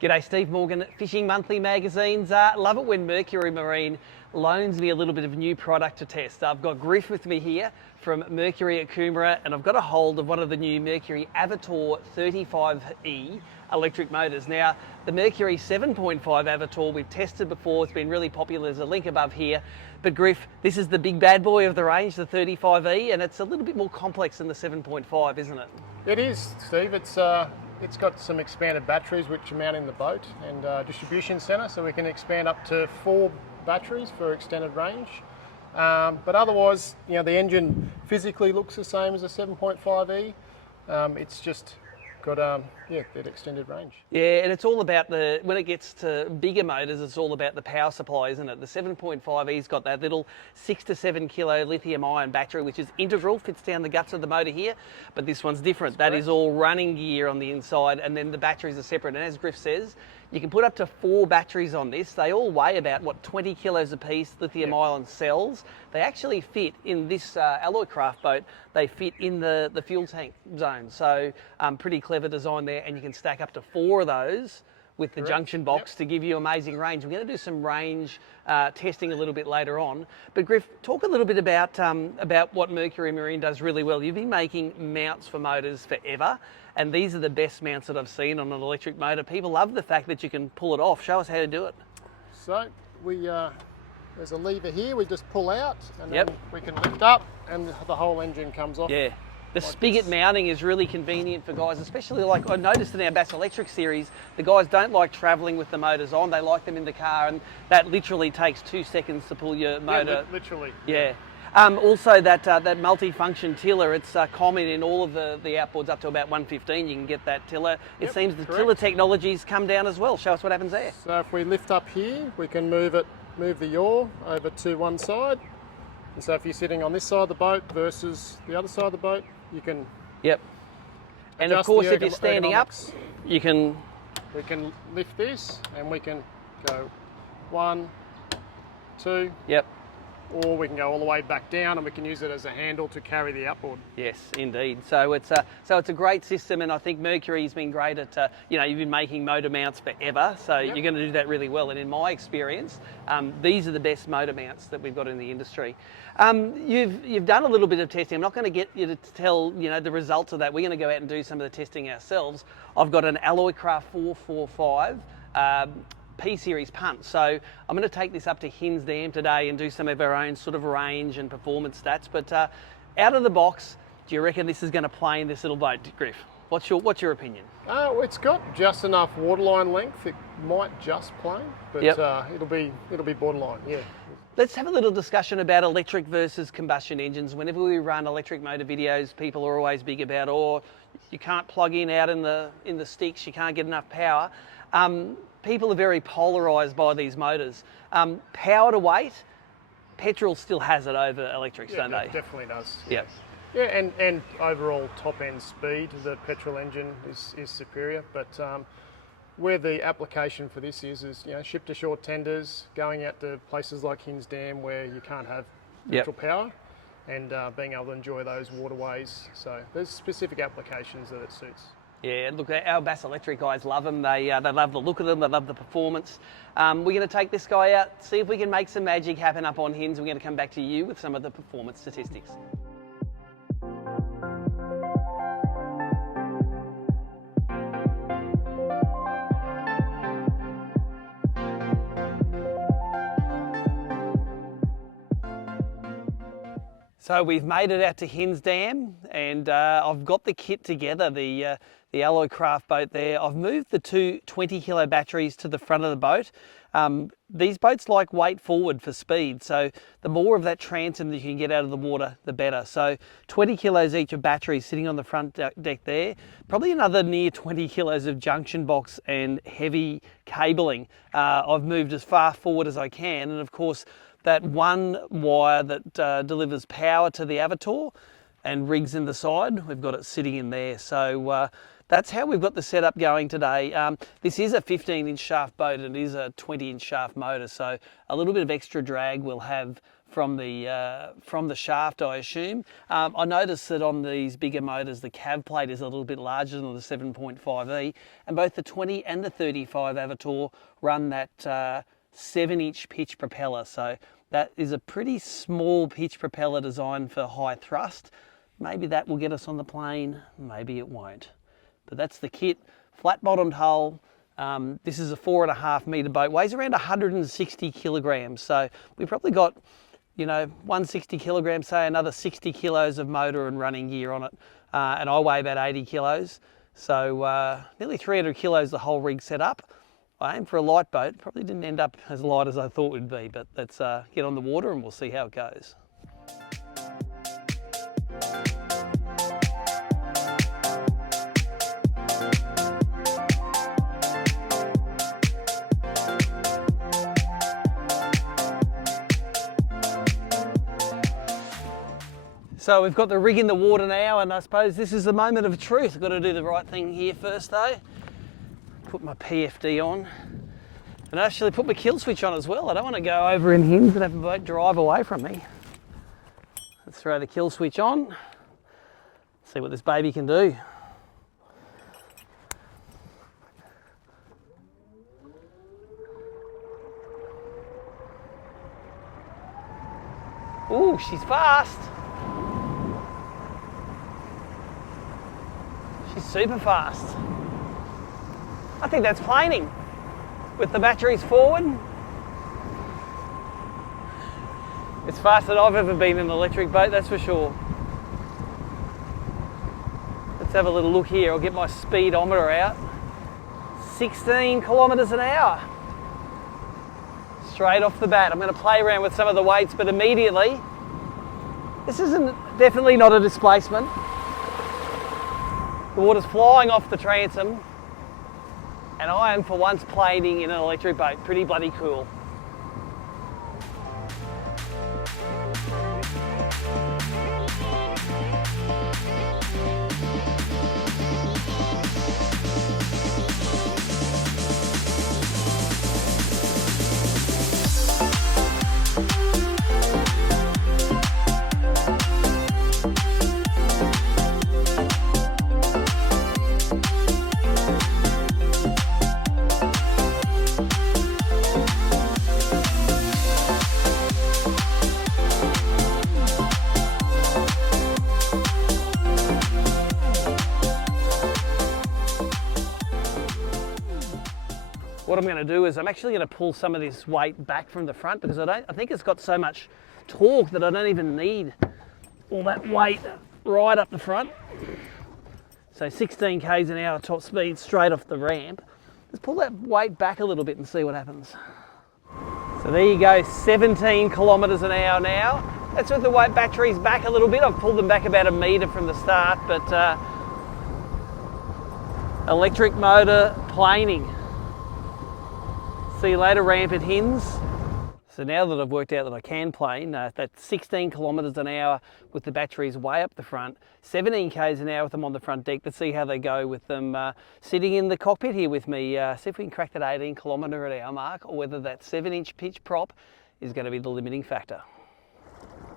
G'day, Steve Morgan, Fishing Monthly magazines. Love it when Mercury Marine loans me a little bit of new product to test. I've got Griff with me here from Mercury at Coomera, and I've got a hold of one of the new Mercury Avator 35e electric motors. Now, the Mercury 7.5 Avator we've tested before. It's been really popular. There's a link above here. But Griff, this is the big bad boy of the range, the 35e, and it's a little bit more complex than the 7.5, isn't it? It is, Steve. It's got some expanded batteries which are mounted in the boat and distribution centre, so we can expand up to 4 batteries for extended range. But otherwise, you know, the engine physically looks the same as a 7.5e. It's just got that extended range. Yeah, and it's all about when it gets to bigger motors, it's all about the power supply, isn't it? The 7.5e's got that little 6 to 7 kilo lithium ion battery, which is integral, fits down the guts of the motor here, but this one's different. That is all running gear on the inside, and then the batteries are separate. And as Griff says, you can put up to 4 batteries on this. They all weigh about, 20 kilos a piece, lithium ion cells. They actually fit in this Alloycraft boat. They fit in the fuel tank zone. So pretty clever design there, and you can stack up to 4 of those with the junction box to give you amazing range. We're going to do some range testing a little bit later on. But Griff, talk a little bit about what Mercury Marine does really well. You've been making mounts for motors forever, and these are the best mounts that I've seen on an electric motor. People love the fact that you can pull it off. Show us how to do it. So there's a lever here we just pull out, and then we can lift up and the whole engine comes off. Yeah. The spigot mounting is really convenient for guys, especially like I noticed in our Bass Electric series, the guys don't like travelling with the motors on, they like them in the car, and that literally takes 2 seconds to pull your motor. Yeah, literally. Yeah. Also that multi-function tiller, it's common in all of the outboards up to about 115, you can get that tiller. It seems the tiller technology's come down as well. Show us what happens there. So if we lift up here, we can move the yaw over to one side. And so if you're sitting on this side of the boat versus the other side of the boat, you can and of course if you're standing up, we can lift this and we can go 1, 2, or we can go all the way back down, and we can use it as a handle to carry the outboard. Yes, indeed. So it's a great system, and I think Mercury's been great at you've been making motor mounts forever, so you're going to do that really well. And in my experience, these are the best motor mounts that we've got in the industry. You've done a little bit of testing. I'm not going to get you to tell the results of that. We're going to go out and do some of the testing ourselves. I've got an Alloycraft 445. P-series punt. So I'm going to take this up to Hinds Dam today and do some of our own sort of range and performance stats. But out of the box, do you reckon this is going to play in this little boat, Griff? What's your opinion? It's got just enough waterline length. It might just play, but it'll be borderline. Yeah. Let's have a little discussion about electric versus combustion engines. Whenever we run electric motor videos, people are always big about, you can't plug in out in the sticks, you can't get enough power. People are very polarised by these motors. Power to weight, petrol still has it over electrics, don't they? Definitely does. Yep. Yeah, and overall top end speed, the petrol engine is superior. But where the application for this is ship to shore tenders, going out to places like Hinds Dam where you can't have petrol power, and being able to enjoy those waterways. So there's specific applications that it suits. Yeah, look, our Bass Electric guys love them. They love the look of them. They love the performance. We're going to take this guy out, see if we can make some magic happen up on Hinds. We're going to come back to you with some of the performance statistics. So we've made it out to Hinds Dam, and I've got the kit together, the Alloycraft boat there. I've moved the 2 20-kilo batteries to the front of the boat. These boats like weight forward for speed, so the more of that transom that you can get out of the water, the better. So 20 kilos each of batteries sitting on the front deck there. Probably another near 20 kilos of junction box and heavy cabling. I've moved as far forward as I can, and of course, that one wire that delivers power to the Avator and rigs in the side, we've got it sitting in there. So that's how we've got the setup going today. This is a 15-inch shaft boat and it is a 20-inch shaft motor, so a little bit of extra drag we'll have from the shaft, I assume. I noticed that on these bigger motors, the cab plate is a little bit larger than the 7.5e, and both the 20 and the 35 Avator run that 7-inch pitch propeller. So that is a pretty small pitch propeller designed for high thrust. Maybe that will get us on the plane, maybe it won't. But that's the kit, flat bottomed hull. This is a 4.5 metre boat, weighs around 160 kilograms. So we've probably got, you know, 160 kilograms, say another 60 kilos of motor and running gear on it. And I weigh about 80 kilos. So nearly 300 kilos the whole rig set up. I aimed for a light boat, probably didn't end up as light as I thought it would be, but let's get on the water and we'll see how it goes. So we've got the rig in the water now, and I suppose this is the moment of truth. I've got to do the right thing here first though. Put my PFD on, and actually put my kill switch on as well. I don't want to go over in Hims and have the boat drive away from me. Let's throw the kill switch on, see what this baby can do. Ooh, she's fast. She's super fast. I think that's planing with the batteries forward. It's faster than I've ever been in an electric boat, that's for sure. Let's have a little look here. I'll get my speedometer out. 16 kilometers an hour. Straight off the bat. I'm going to play around with some of the weights, but immediately, this isn't definitely not a displacement. The water's flying off the transom, and I am for once planing in an electric boat. Pretty bloody cool. What I'm going to do is I'm actually going to pull some of this weight back from the front, because I think it's got so much torque that I don't even need all that weight right up the front. So 16 k's an hour top speed straight off the ramp. Let's pull that weight back a little bit and see what happens. So there you go, 17 kilometers an hour now. That's with the weight batteries back a little bit. I've pulled them back about a metre from the start, but electric motor planing. See you later, ramp at Hins. So now that I've worked out that I can plane, that's 16 kilometres an hour with the batteries way up the front, 17 k's an hour with them on the front deck. Let's see how they go with them sitting in the cockpit here with me. See if we can crack that 18 kilometre an hour mark, or whether that 7-inch pitch prop is going to be the limiting factor.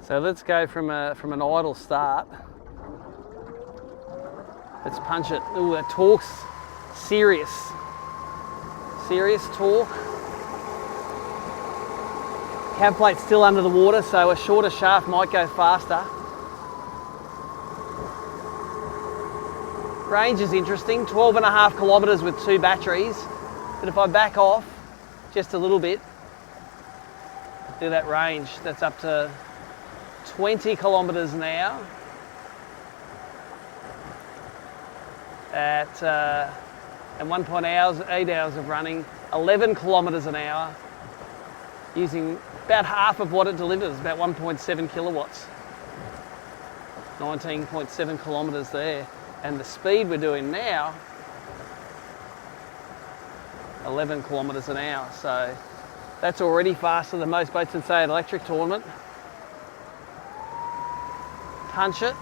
So let's go from an idle start. Let's punch it. Ooh, that torque's serious. Serious torque. Cab plate's still under the water, so a shorter shaft might go faster. Range is interesting, 12.5 kilometres with 2 batteries. But if I back off just a little bit, do that range, that's up to 20 kilometres an hour. At and 8 hours of running, 11 kilometres an hour, using about half of what it delivers, about 1.7 kilowatts. 19.7 kilometres there. And the speed we're doing now, 11 kilometres an hour. So that's already faster than most boats in, say, an electric tournament. Punch it.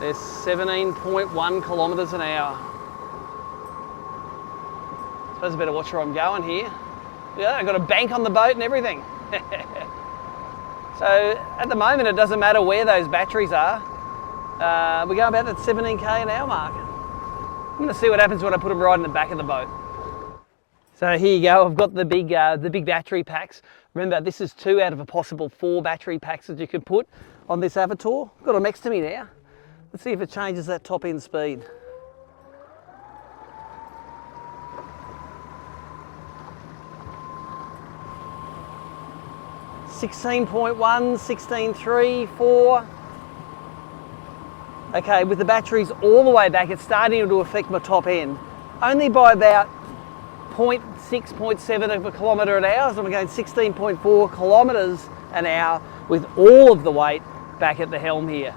There's 17.1 kilometres an hour. Suppose I better watch where I'm going here. Yeah, I've got a bank on the boat and everything. So at the moment, it doesn't matter where those batteries are. We're going about that 17k an hour mark. I'm going to see what happens when I put them right in the back of the boat. So here you go. I've got the big battery packs. Remember, this is 2 out of a possible 4 battery packs that you could put on this Avator. Got them next to me now. Let's see if it changes that top end speed. .1, 16.3, 4. Okay, with the batteries all the way back, it's starting to affect my top end. Only by about 0.6, 0.7 of a kilometre an hour, so I'm going 16.4 kilometres an hour with all of the weight back at the helm here.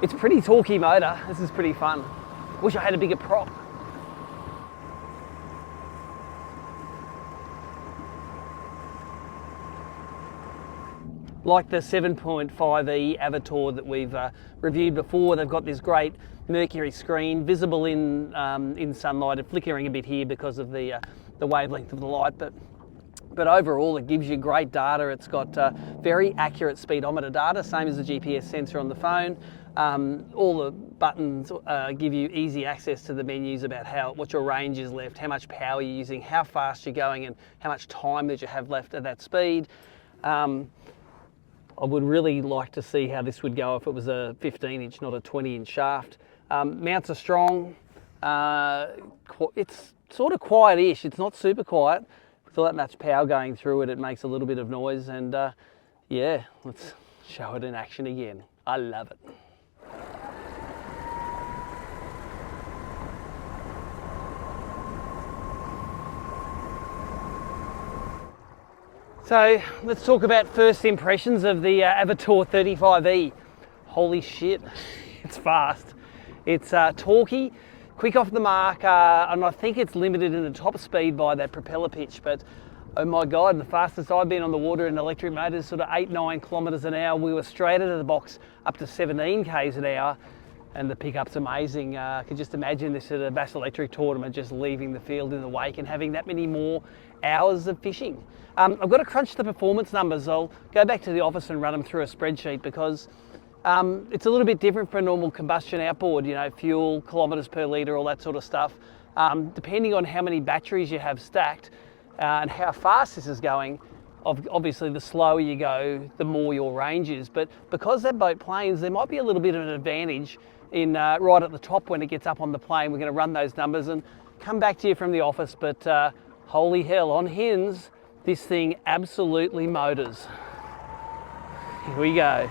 It's a pretty torquey motor. This is pretty fun. Wish I had a bigger prop. Like the 7.5e Avator that we've reviewed before, they've got this great Mercury screen, visible in sunlight, and flickering a bit here because of the wavelength of the light. But overall, it gives you great data. It's got very accurate speedometer data, same as the GPS sensor on the phone. All the buttons give you easy access to the menus about what your range is left, how much power you're using, how fast you're going, and how much time that you have left at that speed. I would really like to see how this would go if it was a 15-inch, not a 20-inch shaft. Mounts are strong. It's sort of quiet-ish. It's not super quiet. With all that much power going through it, it makes a little bit of noise. And yeah, let's show it in action again. I love it. So let's talk about first impressions of the Avator 35e. Holy shit, it's fast. It's torquey, quick off the mark, and I think it's limited in the top speed by that propeller pitch, but oh my God, the fastest I've been on the water in electric motors, sort of 8-9 kilometres an hour. We were straight out of the box up to 17 k's an hour, and the pickup's amazing. I could just imagine this at a Bass Electric tournament, just leaving the field in the wake and having that many more hours of fishing. I've got to crunch the performance numbers. I'll go back to the office and run them through a spreadsheet because it's a little bit different for a normal combustion outboard, you know, fuel, kilometres per litre, all that sort of stuff. Depending on how many batteries you have stacked and how fast this is going, obviously the slower you go, the more your range is. But because that boat planes, there might be a little bit of an advantage in right at the top when it gets up on the plane. We're going to run those numbers and come back to you from the office, but holy hell, on Hins, this thing absolutely motors. Here we go.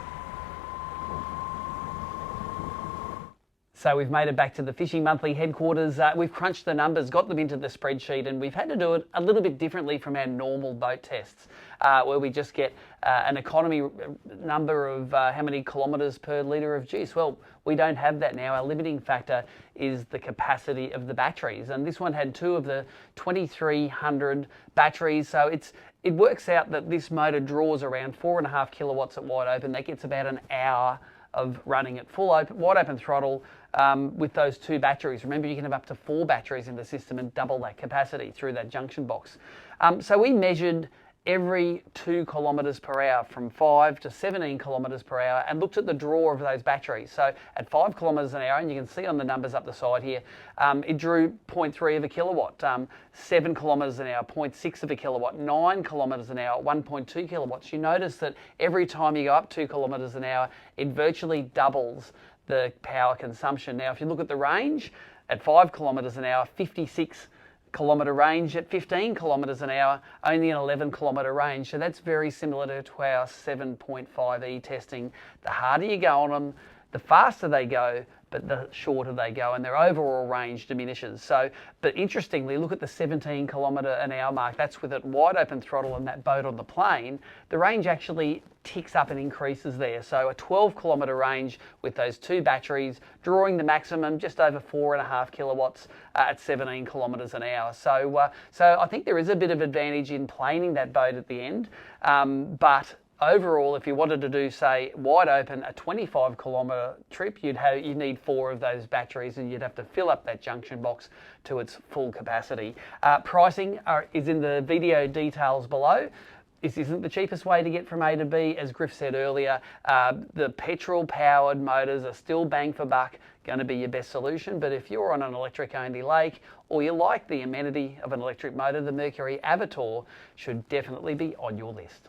So we've made it back to the Fishing Monthly headquarters. We've crunched the numbers, got them into the spreadsheet, and we've had to do it a little bit differently from our normal boat tests, where we just get an economy number of how many kilometres per litre of juice. Well, we don't have that now. Our limiting factor is the capacity of the batteries, and this one had 2 of the 2300 batteries, so it works out that this motor draws around 4.5 kilowatts at wide open. That gets about an hour of running at full open, wide open throttle with those 2 batteries. Remember, you can have up to 4 batteries in the system and double that capacity through that junction box. So we measured every 2 kilometres per hour from 5 to 17 kilometres per hour and looked at the draw of those batteries. So at 5 kilometres an hour, and you can see on the numbers up the side here, it drew 0.3 of a kilowatt, 7 kilometres an hour, 0.6 of a kilowatt, 9 kilometres an hour, 1.2 kilowatts. You notice that every time you go up 2 kilometres an hour, it virtually doubles the power consumption. Now, if you look at the range, at 5 kilometres an hour, 56 kilometre range. At 15 kilometres an hour, only an 11 kilometre range. So that's very similar to our 7.5e testing. The harder you go on them, the faster they go, but the shorter they go, and their overall range diminishes. So, but interestingly, look at the 17 kilometre an hour mark. That's with it wide open throttle and that boat on the plane. The range actually ticks up and increases there. So a 12 kilometre range with those 2 batteries, drawing the maximum just over 4.5 kilowatts at 17 kilometres an hour. So I think there is a bit of advantage in planing that boat at the end, but overall, if you wanted to do, say, wide open, a 25-kilometre trip, you'd need 4 of those batteries, and you'd have to fill up that junction box to its full capacity. Pricing is in the video details below. This isn't the cheapest way to get from A to B. As Griff said earlier, the petrol-powered motors are still bang for buck going to be your best solution. But if you're on an electric-only lake, or you like the amenity of an electric motor, the Mercury Avator should definitely be on your list.